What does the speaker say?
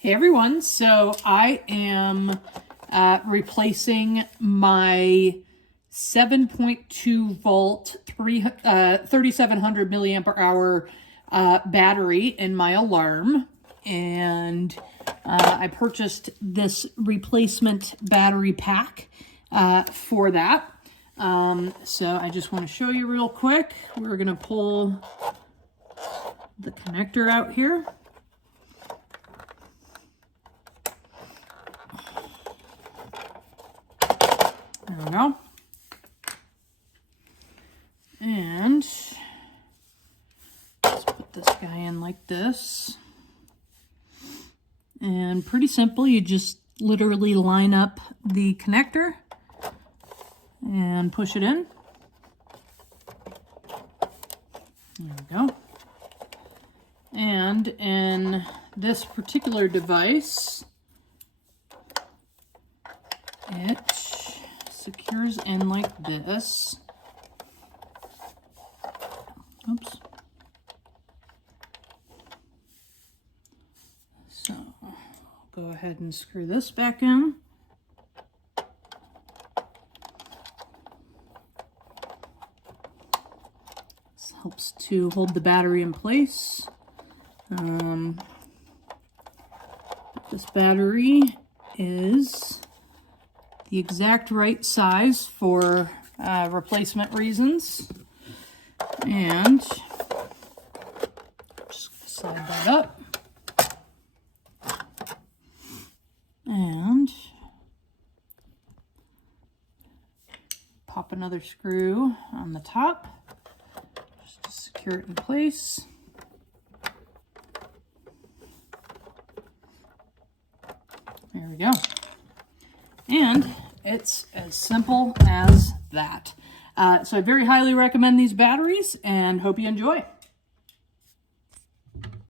Hey everyone, so I am replacing my 7.2 volt 3700 milliampere hour battery in my alarm, and I purchased this replacement battery pack for that. So I just want to show you real quick. We're going to pull the connector out here. There we go. And let's put this guy in like this. And pretty simple, you just literally line up the connector and push it in. There we go. And in this particular device, it secures in like this. Oops. So I'll go ahead and screw this back in. This helps to hold the battery in place. This battery is the exact right size for replacement reasons. And just slide that up. And pop another screw on the top just to secure it in place. There we go. And it's as simple as that. So I very highly recommend these batteries and hope you enjoy.